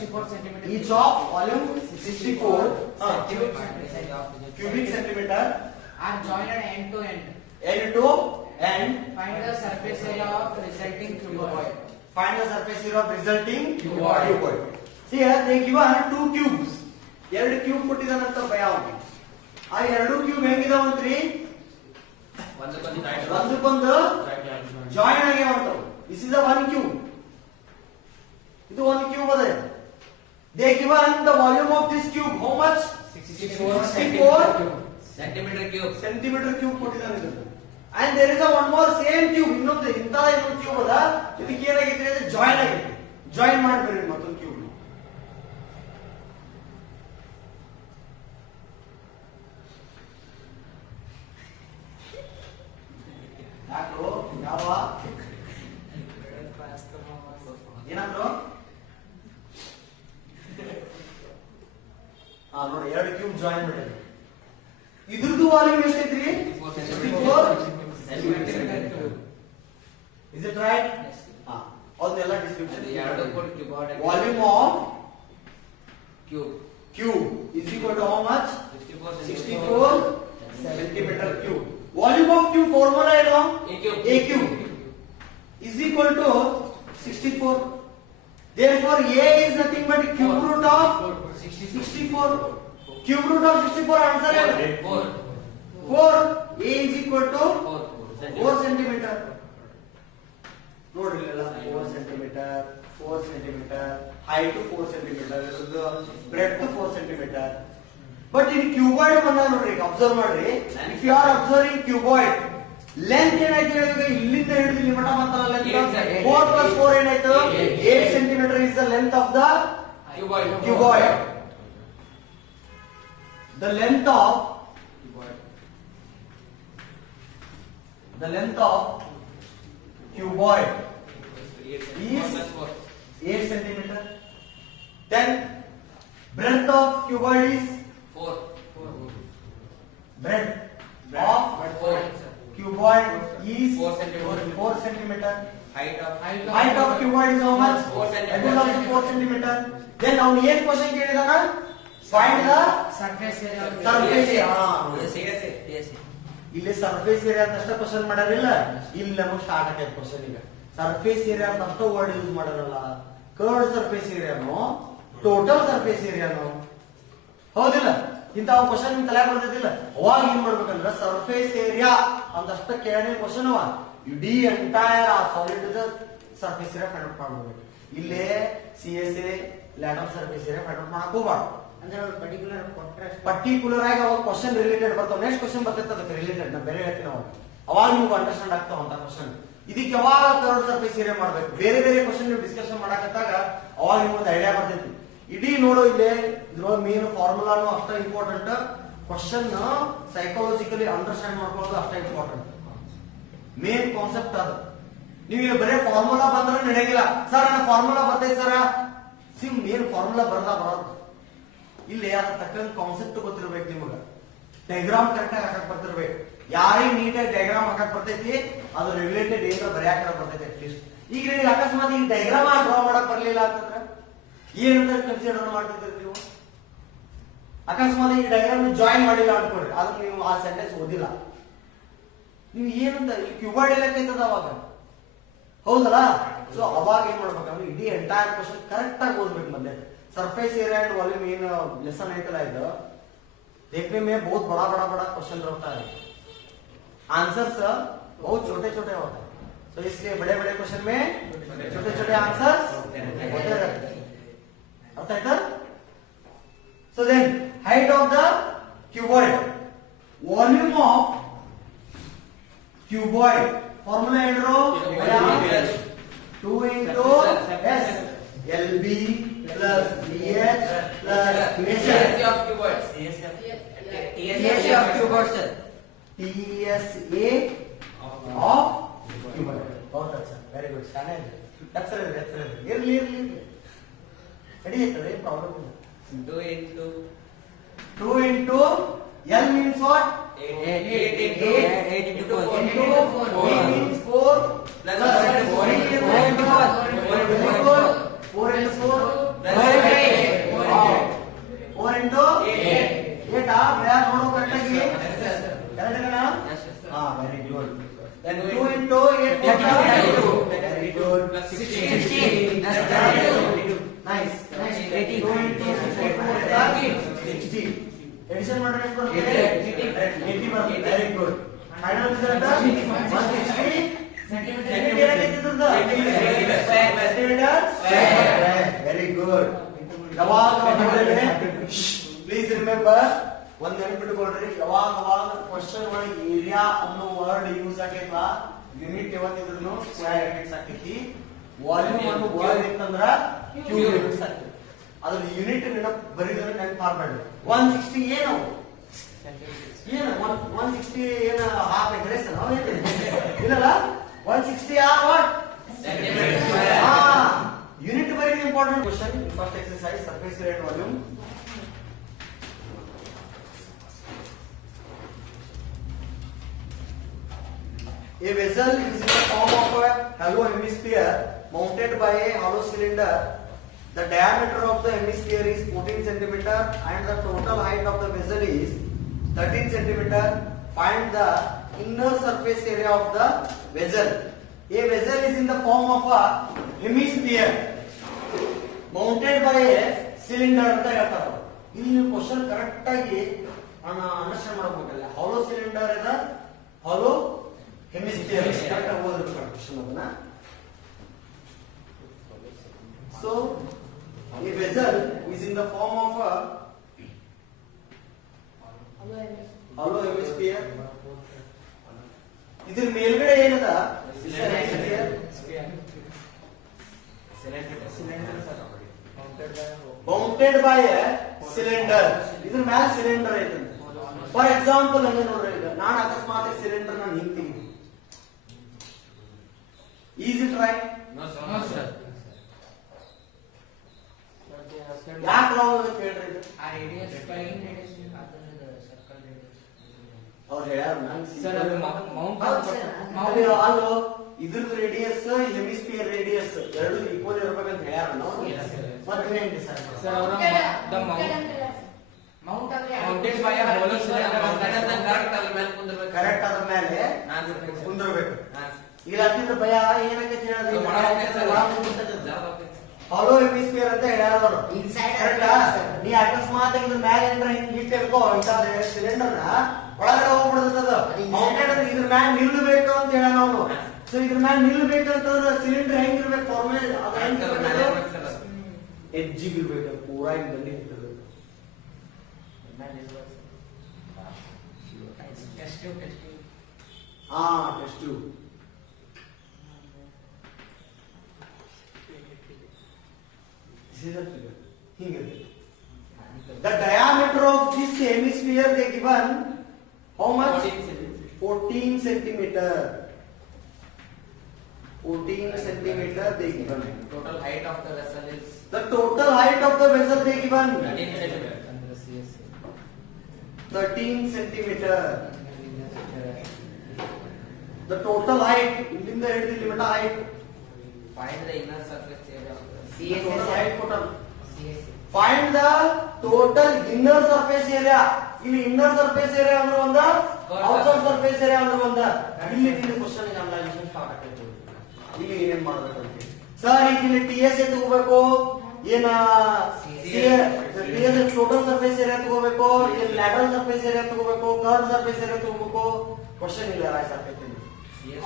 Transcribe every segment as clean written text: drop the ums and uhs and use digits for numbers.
64 centimeter. Each of volume 64 cubic centimeter are joined end to end. end to end. Find the surface area of resulting cuboid. Find the surface area of resulting Cuboid. cuboid. See here they given two cubes. ಎರಡು cube ಕೊಟ್ಟಿದಾನಂತ ಭಯ ಅವ್ನಿಗೆ. ಆ ಎರಡು cube ಹೆಂಗಿದಾವಂತ್ರಿ? ಒಂದಕ್ಕೊಂದು join ಆಗ್ಯಾವಂತವು. This is a one cube. ಇದು ಒಂದು cube ಅದ. They given the volume of this cube how much? 64 centimeter cube ಕೊಟ್ಟಿದ್ದಾನೆ ಇದು. And there is a one more same cube. ಇನ್ನೊಂದು ಕ್ಯೂಬ್ ಅದ. ಇದಕ್ಕೆ ಏನಾಗಿದ್ರೆ ಅದು ಜಾಯಿನ್ ಆಗಿದೆ. ಜಾಯಿನ್ ಮಾಡ್ಬೇಡಿ ಮತ್ತೊಂದು ಕ್ಯೂಬ್. ಯಾಕೋ ಯಾವ ಏನಾದ್ರು ನೋಡಿ ಎರಡು ಕ್ಯೂಬ್ ಜಾಯಿನ್ ಮಾಡಿದ್ರಿ. ಇದ್ರದ್ದು ವಾಲ್ಯೂಮ್ ಎಷ್ಟೈತ್ರಿ? 64 centimeter. Is it right? ಅದನ್ನೆಲ್ಲ description. Volume of cube is equal to how much? 64 centimeter cube. Volume of cube formula ಏನು? A cube is equal to 64. Therefore A is nothing but cube root of 64. Cube root of 64 answer ಏನು? 4. A is equal to 4 centimeter. ನೋಡ್ರಿ ಇಲ್ಲ 4 centimeter, 4 centimeter, height 4 centimeter, breadth 4 centimeter. But in cuboid ಬಂದಾಗ ನೋಡ್ರಿ observe ಮಾಡ್ರಿ. If you are observing cuboid, length ಏನಾಯ್ತು ಹೇಳಿದ್ರೆ ಇಲ್ಲಿಂದ ಹಿಡಿದು ಇಲ್ಲಿ ಮಟ್ಟ ಬಂತಲ್ಲ ಲೆಂತ್ 4 plus 4 ಏನಾಯ್ತು? 8 centimeter is the length of the cuboid. The length of cuboid is 8 centimeter. Then breadth of cuboid is 4. Breadth of cuboid is 4 4 centimeter. Height Height of cuboid is how much? 4 That is also 4 centimeter. Then now ಏನು question ಕೇಳಿದಾನ? Find the Surface area of surface area. TSA. ಇಲ್ಲಿ surface area ಅಂತ ಅಷ್ಟೇ question ಮಾಡಾರಿಲ್ಲ. ಇಲ್ಲಿ ನಮಗೆ start ಆಗೈತೆ question ಈಗ. Surface area ಅಂತ ಅಷ್ಟೇ ವರ್ಡ್ ಯೂಸ್ ಮಾಡಾರಲ್ಲ. ಕರ್ಡ್ ಸರ್ಫೇಸ್ ಏರಿಯಾನೋ ಟೋಟಲ್ ಸರ್ಫೇಸ್ ಏರಿಯಾನೋ ಹೌದಿಲ್ಲ? ಇಂತಹ ಕ್ವಶನ್ ನಿಮ್ ತಲೆ ಬರ್ತೈತಿಲ್ಲ. ಅವಾಗ ಏನ್ ಮಾಡ್ಬೇಕಂದ್ರೆ ಸರ್ಫೇಸ್ ಏರಿಯಾ ಅಂತ ಅಷ್ಟೇ ಕೇಳನೇ ಕ್ವಶನ್ ಅವ. ಇಡೀ ಎಂಟೈರ್ ಆ solid surface area find out ಮಾಡ್ಬೇಕು. ಇಲ್ಲೇ CSA lateral surface area find out ಮಾಡಕ್ ಹೋಗ್ಬಾರ್ದು. ಅಂದ್ರೆ ಪರ್ಟಿಕ್ಯುಲರ್ ಕೊಟ್ರೆ ಪರ್ಟಿಕ್ಯುಲರ್ ಆಗಿ ಅವಾಗ ಕ್ವಶನ್ ರಿಲೇಟೆಡ್ ಬರ್ತಾವ. ನೆಕ್ಸ್ಟ್ ಕ್ವಶನ್ ಬರ್ತೈತೆ ಅದಕ್ಕೆ ರಿಲೇಟೆಡ್ ನಾ ಬೇರೆ ಹೇಳ್ತೀನಿ ಅವಾಗ. ಅವಾಗ ನಿಮ್ಗೆ ಅಂಡರ್ಸ್ಟ್ಯಾಂಡ್ ಆಗ್ತಾವ ಅಂತ ಕ್ವಶನ್. ಇದಕ್ಕೆ ಯಾವಾಗ ಥರ್ಡ್ ಸರ್ಫೇಸ್ ಏರಿಯಾ ಮಾಡ್ಬೇಕು. ಬೇರೆ ಬೇರೆ ಕ್ವಶನ್ ನೀವು ಡಿಸ್ಕಷನ್ ಮಾಡಕತ್ತಾಗ ಅವಾಗ ನಿಮ್ಗೊಂದು ಐಡಿಯಾ ಬರ್ತೈತಿ. ಇಡೀ ನೋಡು ಇಲ್ಲೇ ಇದ್ರೊಳಗೆ ಮೇನ್ ಫಾರ್ಮುಲಾನು ಅಷ್ಟ ಇಂಪಾರ್ಟೆಂಟ್. ಕ್ವಶನ್ ಸೈಕಾಲಜಿಕಲಿ ಅಂಡರ್ಸ್ಟ್ಯಾಂಡ್ ಮಾಡ್ಕೊಳ್ಳೋದು ಅಷ್ಟ ಇಂಪಾರ್ಟೆಂಟ್. ಮೇನ್ ಕಾನ್ಸೆಪ್ಟ್ ಅದು. ನೀವು ಇಲ್ಲಿ ಬರೀ ಫಾರ್ಮುಲಾ ಬಂದ್ರೆ ನಡೆಯಂಗಿಲ್ಲ. ಸರ್ ನನ್ನ ಫಾರ್ಮುಲಾ ಬರ್ತೈತೆ ಸರ, ಸಿಮ್ ಮೇನ್ ಫಾರ್ಮುಲಾ ಬರೋದು. ಇಲ್ಲಿ ಅದ್ರ ತಕ್ಕಂತ ಕಾನ್ಸೆಪ್ಟ್ ಗೊತ್ತಿರ್ಬೇಕು ನಿಮಗ. ಡೈಗ್ರಾಮ್ ಕರೆಕ್ಟ್ ಆಗಿ ಹಾಕಕ್ ಬರ್ತಿರ್ಬೇಕು. ಯಾರಿಗೆ ನೀಟಾಗಿ ಡೈಗ್ರಾಮ್ ಹಾಕಕ್ ಬರ್ತೈತಿ ಅದ್ರ ರಿಲೇಟೆಡ್ ಏನಾರ ಬರೆಯಾಕ ಬರ್ತೈತಿ ಅಟ್ಲೀಸ್ಟ್. ಈಗ ನಿಮಗೆ ಅಕಸ್ಮಾತ್ ಈ ಡೈಗ್ರಾಮ್ ಡ್ರಾ ಮಾಡಕ್ ಬರ್ಲಿಲ್ಲ ಅಂತಂದ್ರೆ ಏನಂತ ಕನ್ಸಿಡರ್ ಮಾಡ್ತಿದ್ರಿ ನೀವು? ಅಕಸ್ಮಾತ್ ಈ ಡೈಗ್ರಾಮ್ ಜಾಯಿನ್ ಮಾಡಿಲ್ಲ ಅನ್ಕೊಡ್ರಿ, ಅದನ್ನ ನೀವು ಆ ಸೆಂಟೆನ್ಸ್ ಓದಿಲ್ಲ, ನೀವು ಏನಂತ ಈ ಕ್ಯೂಬಾಯ್ಡ್ ಎಲ್ಲ ಕೈತದ ಅವಾಗ ಹೌದಲ್ಲ? ಸೊ ಅವಾಗ ಏನ್ ಮಾಡ್ಬೇಕಂದ್ರೆ ಇಡೀ ಎಂಟೈರ್ ಕ್ವಶನ್ ಕರೆಕ್ಟ್ ಆಗಿ ಓದ್ಬೇಕು. ಮೊದಲೇ surface area and volume in lesson आइतला ಇದು देखने में बहुत बड़ा बड़ा बड़ा क्वेश्चन रहता है. आंसर्स बहुत छोटे छोटे होते हैं. तो इसलिए बड़े बड़े क्वेश्चन में छोटे छोटे आंसर्स होते रहते हैं. अर्थ आಯ್ತಾ? So then height of the cuboid, volume of cuboid formula ಏನು? 2 into S LB plus BH plus TSA of cuboid. TSA of cuboid sir. TSA of cuboid. बहुत अच्छा, very good. शाने excellent. इरली ready है problem नहीं. 2 into L means what? 8 into 4 means 4 plus 4 into 4 4 into 4 plus addition ಮಾಡಿದ್ರೆ ಎಷ್ಟು ಬರುತ್ತೆ? 80. 80 ಬರುತ್ತೆ. Very good. Final result 160 centimetre ಆಗಿದ್ದಿದ್ದು ವೆರಿ ಗುಡ್. ಯಾವಾಗ ಪ್ಲೀಸ್ ರಿಮೆಂಬರ್ ಒಂದ್ ನೆನಪಿಟ್ಕೊಳ್ರಿ, ಯಾವಾಗ ಕ್ವಶನ್ ಒಳಗೆ ಏರಿಯಾ ಅನ್ನೋ ವರ್ಡ್ ಯೂಸ್ ಆಗೈತಲ್ಲ, ಯೂನಿಟ್ ಯಾವತ್ತಿದ್ರು ಸ್ಕ್ವೇರ್ ಯೂನಿಟ್ಸ್ ಆಗ್ತೈತಿ. ವಾಲ್ಯೂಮ್ ಅನ್ನೋ ವರ್ಡ್ ಇತ್ತಂದ್ರ ಕ್ಯೂಬ್ ಯೂನಿಟ್ಸ್ ಆಗ್ತೈತಿ. ಅದ್ರ ಯೂನಿಟ್ ನೆನಪು ಬರೀದ್ರೆ ನೆನಪು ಮಾಡ್ಬೇಡ್ರಿ. 160 ಏನು 160 ಏನು ಹಾಫ್ ಎಗ್ರೆಸ್ ಇಲ್ಲಲ್ಲ, 160 ಆರ್ ವಾಟ್ ಯೂನಿಟ್ ಬರೀ important question. First exercise surface area and volume. A vessel is in the form of a hollow hemisphere mounted by a hollow cylinder. The diameter of the hemisphere is 14 cm and the total height of the vessel is 13 cm. Find the inner surface area of the vessel. A vessel is in the form of a hemisphere mounted by a cylinder ಅಂತ ಹೇಳ್ತಾರೆ. ಇಲ್ಲಿ question correct ಆಗಿ understand ಮಾಡಬೇಕಲ್ಲ. ಹಾಲೋ cylinder ಇದೆ, ಹಾಲೋ hemisphere correct ಆಗಿ ಓದಬೇಕು question ಅದನ್ನ. So a vessel is in the form of a hollow hemisphere. ಇದ್ರ ಮೇಲ್ಗಡೆ ಏನದ ಬೌಂಡೆಡ್ ಬೈ ಎ ಸಿಲಿಂಡರ್. ಇದ್ರ ಮೇಲೆ ಸಿಲಿಂಡರ್ ಐತೆ. ಫಾರ್ ಎಕ್ಸಾಂಪಲ್ ಹಂಗೆ ನೋಡ್ರಿ, ಈಗ ನಾನು ಅಕಸ್ಮಾತ್ ಸಿಲಿಂಡರ್ ನಾನು ಹಿಂಗ್ ತೆಗಿತೀನಿ, is it right? No sir. ಯಾಕೆ ರಾಂಗ್ ಆಗುತ್ತೆ ಹೇಳ್ರಿ ಇದು? ಆ ರೇಡಿಯಸ್ ಫೈನ್ ರೇಡಿಯಸ್ ಅದನ್ನ ಸರ್ಕಲ್ ರೇಡಿಯಸ್ ಅವ್ರು ಹೇಳ್ಯಾರ Sir, ಅದು mount ಅಲ್ಲೋ, ಇದ್ರದ್ದು ರೇಡಿಯಸ್ ಹೆಮಿಸ್ಫಿಯರ್ ರೇಡಿಯಸ್ ಎರಡು ಈಕ್ವಲ್ ಇರ್ಬೇಕಂತ ಹೇಳ್ಯಾರ ನಾವು. ಮತ್ತೆ ಏನ್ ಡಿಸೈಡ್ Sir, ಅವರ the ಮೌಂಟ್ ಅಂದ್ರೆ mounted by a hollow cylinder ಅಂತ ಕರೆಕ್ಟ್ ಅದ್ರ ಮೇಲೆ ಕುಂದಿರ್ಬೇಕು. ಕರೆಕ್ಟ್ ಅದ್ರ ಮೇಲೆ ಕುಂದಿರ್ಬೇಕು. ಇಲ್ಲ ಹತ್ತಿರ ಭಯ ಏನಕ್ಕೆ ಹಾಲೋ ಹೆಮಿಸ್ಫಿಯರ್ ಅಂತ ಹೇಳ್ಯಾರ. Inside ಕರೆಕ್ಟಾ? ನೀ ಅಕಸ್ಮಾತ್ ಇದ್ರ ಮ್ಯಾಲ ಏನ್ರ ಹಿಂಗ್ ಇಟ್ಟಿರ್ಕೋ ಇಂತ ಸಿಲಿಂಡರ್ ನ ಒಳಗಡೆ ಹೋಗ್ಬಿಡ್ತದ. ಮೌಂಟೆಡ್ ಅಂದ್ರೆ ಇದ್ರ ಮ್ಯಾಲ ನಿಲ್ಬೇಕು ಅಂತ ಹೇಳ ನಾವು. ಸೊ ಇದ್ರ ಮ್ಯಾಲ ನಿಲ್ಬೇಕಂತಂದ್ರೆ ಸಿಲಿಂಡರ್ ಹೆಂಗಿರ್ಬೇಕು ಫಾರ್ಮೇಲ್ ಅದು ಹೆಂಗಿರ್ಬೇಕು? ಎಜ್ಜಿಗೆ ಇರ್ಬೇಕು, ಪೂರಾ ಹಿಂಗ್ ಬಂದಿ ಇರ್ತದೆ. ಟೆಸ್ಟ್ ಹಾ test ಹಿಂಗಿರ್ತದೆ. The diameter of this hemisphere they given how much? 14 centimeter. 14 centimeter they given. Total height of the vessel is The total height of the vessel they given 13 centimeter. 13 centimeter. The total height ಇಲ್ಲಿಂದ ಹಿಡಿದು ಇಲ್ಲಿ ಮಟ್ಟ height. Find the inner surface area of the The total height total. CSS Find the total inner surface area. ಇಲ್ಲಿ inner surface area ಅಂದ್ರೆ ಒಂದ, outside surface area ಅಂದ್ರೆ ಒಂದ. ಇಲ್ಲಿ ಕ್ವಶನ್ ಗೆ ಅನಲೈಸೇಷನ್ ಸ್ಟಾರ್ಟ್ ಆಗ್ತೈತೆ. ಇಲ್ಲಿ ಏನೇನ್ ಮಾಡ್ಬೇಕಂತ ಸರ್, ಈಗ ಇಲ್ಲಿ ಟಿಎಸ್ ತಗೋಬೇಕು, ಏನ ಟಿಎಸ್ ಟೋಟಲ್ ಸರ್ಫೇಸ್ ಏರಿಯಾ ತಗೋಬೇಕು, ಏನ್ ಲ್ಯಾಟರಲ್ ಸರ್ಫೇಸ್ ಏರಿಯಾ ತಗೋಬೇಕು, ಕರ್ವ್ ಸರ್ಫೇಸ್ ಏರಿಯಾ ತಗೋಬೇಕು. ಕ್ವಶನ್ ಇಲ್ಲ ರೈಟ್ ಆಗ್ತೈತೆ.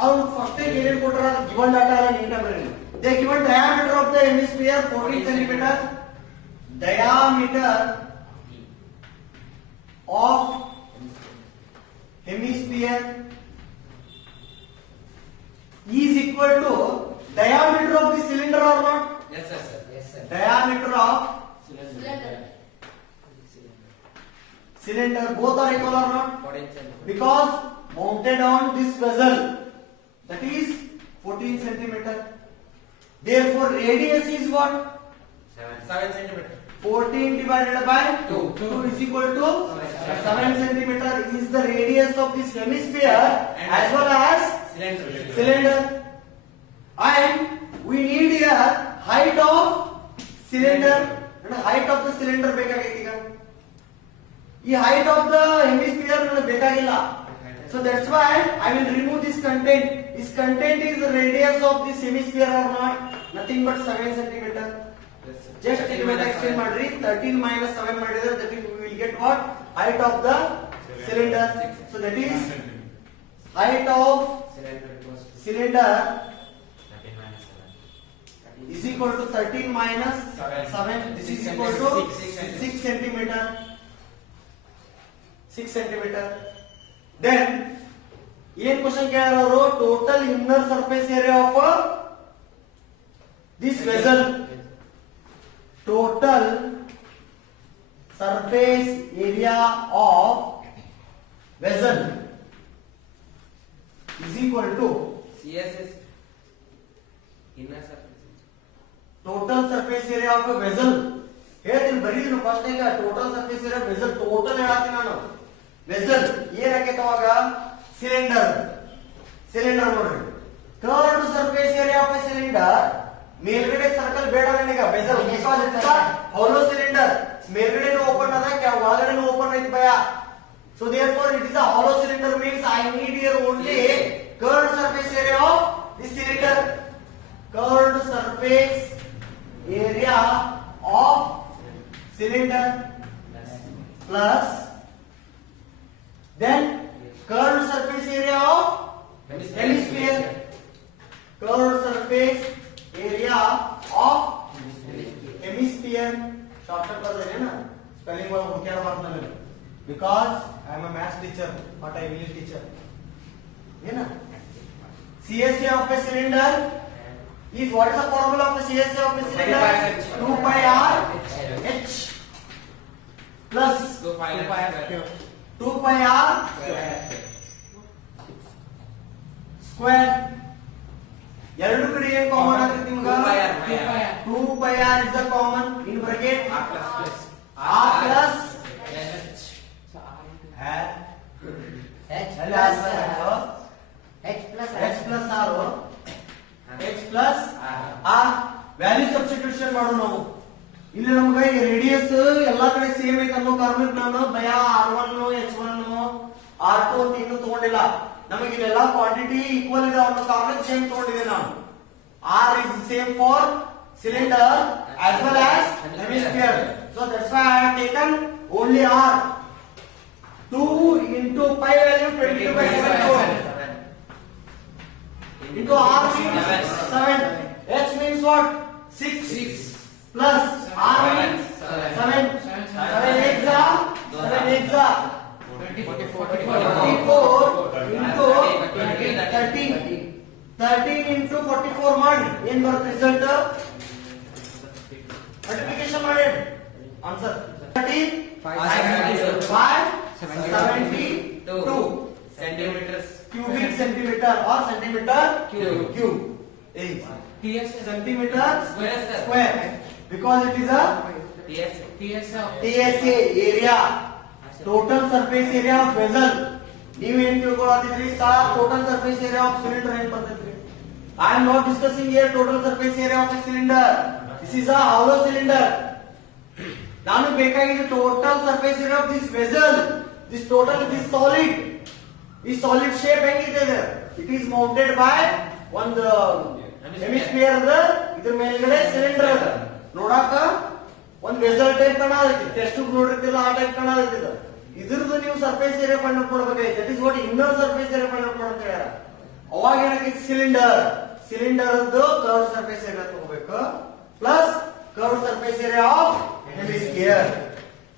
ಅವ್ರು ಫಸ್ಟ್ ಏನೇನ್ ಕೊಟ್ಟಾರ ಗಿವನ್ ಡಾಟಾ ಎಲ್ಲ ನೀಟಾಗಿ ಬರೀರಿ. They given diameter of the hemisphere 14 centimeter. Diameter of hemisphere is equal to diameter of the cylinder or not? Yes sir. yes sir Diameter of cylinder both are equal or not? 14 centimeter. Because mounted on this vessel, that is 14 centimeter. Therefore radius is what? 7 centimeter. 14 divided by 2. 2 is equal to 7 centimeter is the radius of this hemisphere as well as cylinder. And we need here height of cylinder and height of the cylinder ಬೇಕಾಗೈತಿ. ಈಗ ಈ height of the hemisphere ನನಗೆ ಬೇಕಾಗಿಲ್ಲ. So that's why I will remove this content. This content is the radius of this hemisphere or not? Nothing but 7 centimeter. Just exchange ಮಾಡ್ರಿ 13 minus 7 ಮಾಡಿದ್ರೆ that is we will get what height of the cylinder. So that is height of cylinder is equal to 13 minus 7. This is equal to 6 centimeter. 6 centimeter. Then ಏನ್ question ಕೇಳ್ಯಾರ ಅವರು total inner surface area of this vessel total surface area of vessel is equal to CSS inner surface. total surface area of a vessel. ಹೇಳ್ತೀನಿ ಬರೀತೀನಿ first ಈಗ total surface area vessel total ಹೇಳತ್ತೀನಿ ನಾನು. Vessel ಏನಾಗೈತೆ ಅವಾಗ cylinder ನೋಡ್ರಿ curved surface area of a cylinder ಮೇಲ್ಗಡೆ circle ಬೇಡ ನನಗೆ vessel because it's hollow cylinder ಮೇಲ್ಗಡೆನೂ ಓಪನ್ ಅದ ಒಳಗಡೆನೂ ಓಪನ್ ಐತಿ ಭಯ. So therefore it is a hollow cylinder means I need here only curved surface area of this cylinder. Curved surface area of cylinder plus then curved surface area of hemisphere. Curved surface area of hemisphere. Shortcut कर देंगे ना spelling वाला क्या बात नहीं because I am a math teacher not a English teacher. है ना CSA of a cylinder is what is the formula of the CSA of a cylinder? 2 pi r h plus 2 pi r square. ಎರಡು ಕಡೆ ಏನು common ಆಗುತ್ತೆ ನಿಮಗೆ 2 pi r is the common in bracket r plus value substitution ಮಾಡೋಣ ನಾವು. ಇಲ್ಲಿ ನಮ್ಗೆ radius ಎಲ್ಲಾ ಕಡೆ ಸೇಮ್ ಐತೆ ಅನ್ನೋ ಕಾರಣಕ್ಕೆ ನಾನು ಭಯ r1 h1 r2 ಅಂತ ಇನ್ನೂ ತಗೊಂಡಿಲ್ಲ. ನಮಗೆ ಇಲ್ಲೆಲ್ಲ ಕ್ವಾಂಟಿಟಿ ಈಕ್ವಲ್ ಇದೆ ಅನ್ನೋ ಕಾರಣಕ್ಕೆ ಸೇಮ್ ತಗೊಂಡಿದೆ ನಾನು. r is same for cylinder as well as hemisphere. So that's why I have taken only r. 2 into pi value 22/7 into r means 7. H means what? 6 plus r means 7. 7 eggs are 24 into 13 into 44 ಮಾಡಿ ಏನ್ ಬರುತ್ತೆ result multiplication ಮಾಡಿ answer 572 centimeters cubic centimeter or centimeter cube is centimeter square because it is a TSA area total surface area of vessel. ನೀವು ಏನ್ ತಿಳ್ಕೊಳ್ಳೋದಿದ್ರಿ total surface area of cylinder ಏನ್ ಬರ್ತೈತ್ರಿ. I am not discussing here total surface area of a cylinder. This is a hollow cylinder. ನಾನು ಬೇಕಾಗಿದ್ದು total surface area of this vessel. This total this solid ಈ solid shape ಹೆಂಗಿದೆ it is mounted by ಒಂದು hemisphere ಇದ್ರ ಮೇಲ್ಗಡೆ cylinder ಅದ ನೋಡಾಕ ಒಂದು ವೆಸಲ್ ಟೈಪ್ ಕಾಣತೈತಿ. ಟೆಸ್ಟ್ ನೋಡಿರ್ತಿಲ್ಲ ಆ ಟೈಪ್ ಕಾಣತೈತಿ. ಇದ್ರದ್ದು ನೀವು ಸರ್ಫೇಸ್ ಏರಿಯಾ ಫೈಂಡ್ ಔಟ್ ಮಾಡಬೇಕಾಗಿತ್ತು. That is what inner surface area find out ಮಾಡಂತ ಹೇಳ್ಯಾರ. ಅವಾಗ ಏನಾಗೈತಿ ಸಿಲಿಂಡರ್ ಕರ್ವ್ ಸರ್ಫೇಸ್ ಏರಿಯಾ ತಗೋಬೇಕು plus curved surface area of hemisphere.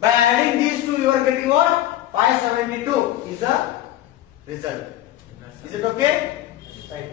By adding these two, you are getting what? 572 is the result. Is it okay? Right.